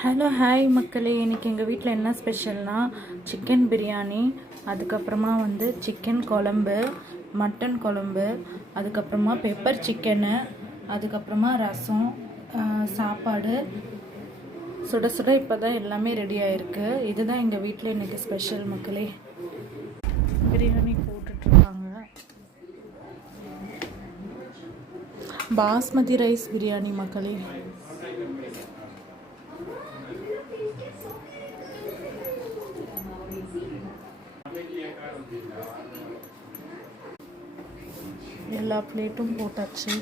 Hello hi மக்களே, இன்றைக்கி எங்கள் வீட்டில் என்ன ஸ்பெஷல்னால் சிக்கன் பிரியாணி, அதுக்கப்புறமா சிக்கன் குழம்பு, மட்டன் குழம்பு, அதுக்கப்புறமா பெப்பர் சிக்கனு, அதுக்கப்புறமா ரசம், சாப்பாடு சுட சுட இப்போ தான் எல்லாமே ரெடி ஆகிருக்கு. இதுதான் எங்கள் வீட்டில் இன்றைக்கி ஸ்பெஷல் மக்களே. பிரியாணி போட்டுட்ருக்காங்க. பாஸ்மதி ரைஸ் பிரியாணி மக்களே. எல்லா பிளேட்டும் போட்டாச்சு.